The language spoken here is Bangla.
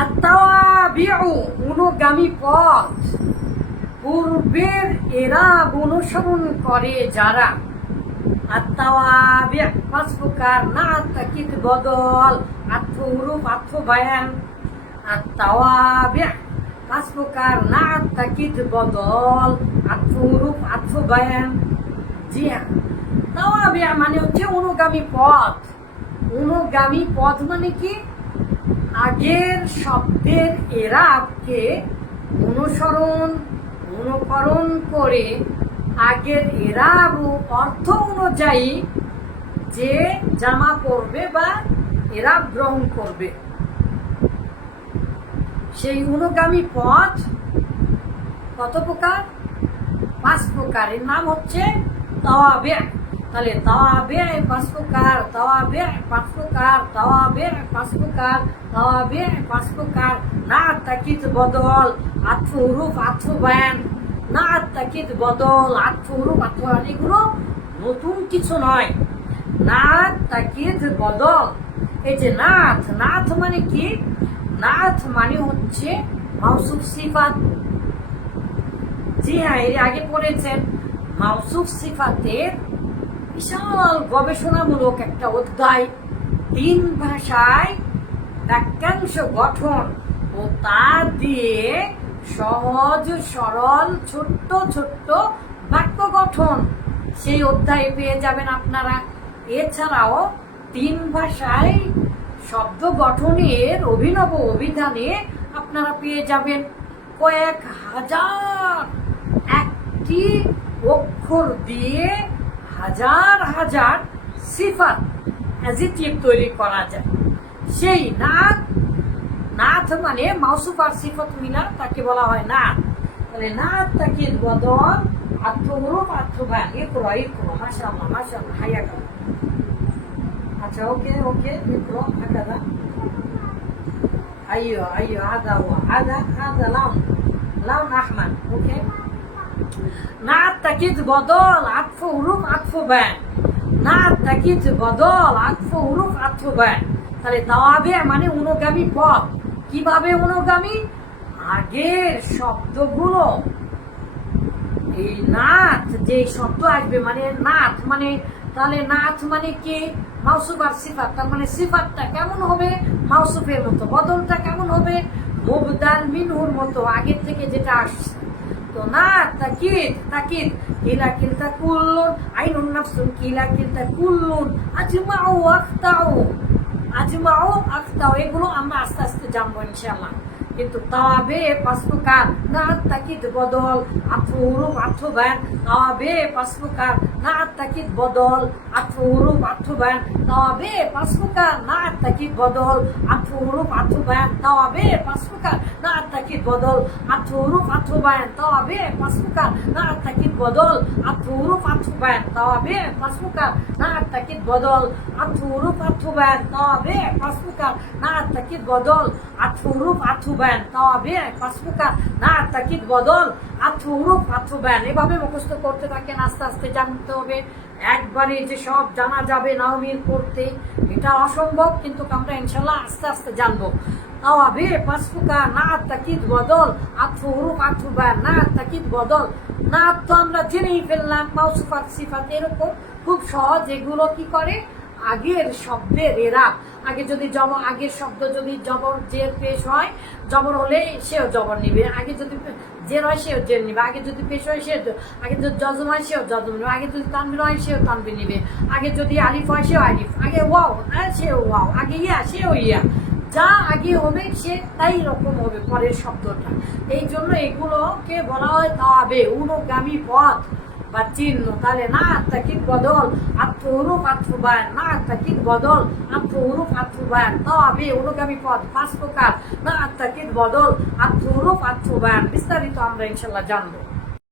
আত-তাওয়াবিউ অনুগামী পথ, পূর্বের এরাব অনুসরণ করে যারা। আত-তাওয়াবি' ৫ প্রকার, নাত তাকিদ বদল, আতফ হুরুফ আতফ বায়ান। আত-তাওয়াবি' ৫ প্রকার, নাত তাকিদ বদল, আতফ হুরুফ আতফ বায়ান। জি হ্যাঁ, তাওয়াবি' মানে হচ্ছে অনুগামী পথ। অনুগামী পথ মানে কি? আগের শব্দের এরাবকে অনুকরণ করে আগের এরাব ও অর্থ অনুযায়ী যে জামা পড়বে বা এরাব গ্রহণ করবে, সেই অনুগামী পথ কত প্রকার? ৫ প্রকারের নাম হচ্ছে তাওয়াবি'। তাহলে তাওয়াবি' ৫ প্রকার, তাওয়াবি' ৫ প্রকার, তাওয়াবি' ৫ প্রকার, তাওয়াবি' ৫ প্রকার। নাত তাকিদ বদল, আতফ হুরুফ আতফ বায়ান। নাত তাকিদ বদল, আতফ হুরুফ আতফ বায়ান, এগুলো নতুন কিছু নয়। নাত তাকিদ বদল, এই যে নাত, নাত মানে কি? নাত মানে হচ্ছে মাউসুফ সিফাত। জি হ্যাঁ, এর আগে পড়েছেন মাউসুফ সিফাতের বিশাল গবেষণামূলক একটা অধ্যায়, ৩ ভাষায় বাক্যাংশ গঠন ও তা দিয়ে সহজ সরল ছোট্ট ছোট্ট বাক্য গঠন, সেই অধ্যায় পেয়ে যাবেন আপনারা। এছাড়াও ৩ ভাষায় শব্দ গঠনের অভিনব অভিধানে আপনারা পেয়ে যাবেন কয়েক হাজার একটি অক্ষর দিয়ে হাজার হাজার সিফাত অ্যাডজেক্টিভ তৈরি করা যায়। সেই নাত, নাত মানে মাউসুফ আর সিফাত মিলা, তাকে বলা হয় নাত। তাহলে নাত তাকিদ বদল, আতফ হুরুফ আতফ বায়ান। ইকরা ইকরা, মাশাআল্লাহ মাশাআল্লাহ, হায়াকাল্লাহ। আচ্ছা, ওকে ওকে, ইকরা হাকাদা। ايوه ايوه، هذا هو، هذا لون احمر. اوكي، নাত তাকিদ বদল, আতফ হুরুফ আতফ বায়ান। নাত তাকিদ বদল, আতফ হুরুফ আতফ বায়ান। তাহলে তাওয়াবি' মানে অনুগামী পথ। কিভাবে অনুগামী? আগের শব্দগুলো, এই নাত যে শব্দ আসবে মানে নাত মানে, তাহলে নাত মানে কি? মাউসুফ আর সিফাত। তার মানে সিফাতটা কেমন হবে? মাউসুফের মতো। বদলটা কেমন হবে? মুবদাল মিনহুর মতো, আগের থেকে যেটা আসছে। তো নাত তাকিদ, তাকিদ, কিলা কিলতা কুল্লুন, আইনুন নাফসুন, কিলা কিলতা কুল্লুন, আজমাউ আখতাউ, আজমাউ আখতাউ, এগুলো আমরা আস্তে আস্তে জানবো ইনশাআল্লাহ। কিন্তু তাওয়াবি' ৫ প্রকার, নাত তাকিদ বদল, আতফ হুরুফ আতফ বায়ান। তাওয়াবি' ৫ প্রকার, নাত তাকিদ বদল, আতফ হুরুফ আতফ বায়ান। তাওয়াবি' ৫ প্রকার, নাত তাকিদ বদল, আতফ হুরুফ আতফ বায়ান। তাওয়াবি' ৫ প্রকার, নাত তাকিদ বদল, আতফ হুরুফ আতফ বায়ান। তাওয়াবি' ৫ প্রকার, নাত তাকিদ বদল, আতফ হুরুফ আতফ বায়ান। তাওয়াবি' ৫ প্রকার, নাত তাকিদ বদল, আতফ হুরুফ আতফ বায়ান। তাওয়াবি' ৫ প্রকার, নাত তাকিদ বদল, আতফ হুরুফ আতফ বায়ান। তাওয়াবি' ৫ প্রকার, নাত তাকিদ বদল, আতফ হুরুফ আতফ বায়ান। এভাবে মুখস্থ করতে থাকেন, আস্তে আস্তে জানতে হবে। একবারে যে সব জানা যাবে নাহমির করতে, এটা অসম্ভব, কিন্তু আমরা ইনশাআল্লাহ আস্তে আস্তে জানবো। তাওয়াবি' ৫ প্রকার, নাত তাকিদ বদল, আতফ হুরুফ আতফ বায়ান। নাত তাকিদ বদল, নাত তো আমরা জেনেই ফেললাম, মাউসুফ আর সিফাত, এরকম খুব সহজ। এগুলো কি করে? আগের শব্দের এরাব, আগে যদি জবর, আগের শব্দ যদি জবর জের পেশ হয়, জবর হলে সেও জবর নিবে। আগে যদি জের হয় সেও জের নিবে। আগে যদি পেশ হয় সে, আগে যদি জজম হয় সেও জজম নিবে। আগে যদি তানবির হয় সেও তানবির নিবে। আগে যদি আলিফ হয় সেও আলিফ। আগে ওয়াও সেও ওয়াও। আগে ইয়া সেও ইয়া। যা আগে হবে সে তাই রকম হবে পরের শব্দটা। এই জন্য এগুলোকে বলা হয় তাওয়াবি', অনুগামী পথ বা চিহ্ন। তাহলে নাত তাকিদ বদল, আতফ হুরুফ আতফ বায়ান। নাত তাকিদ বদল, আতফ হুরুফ আতফ বায়ান। তাওয়াবি' অনুগামী পথ ৫ প্রকার, নাত তাকিদ বদল, আতফ হুরুফ আতফ বায়ান। বিস্তারিত আমরা ইনশাআল্লাহ জানবো।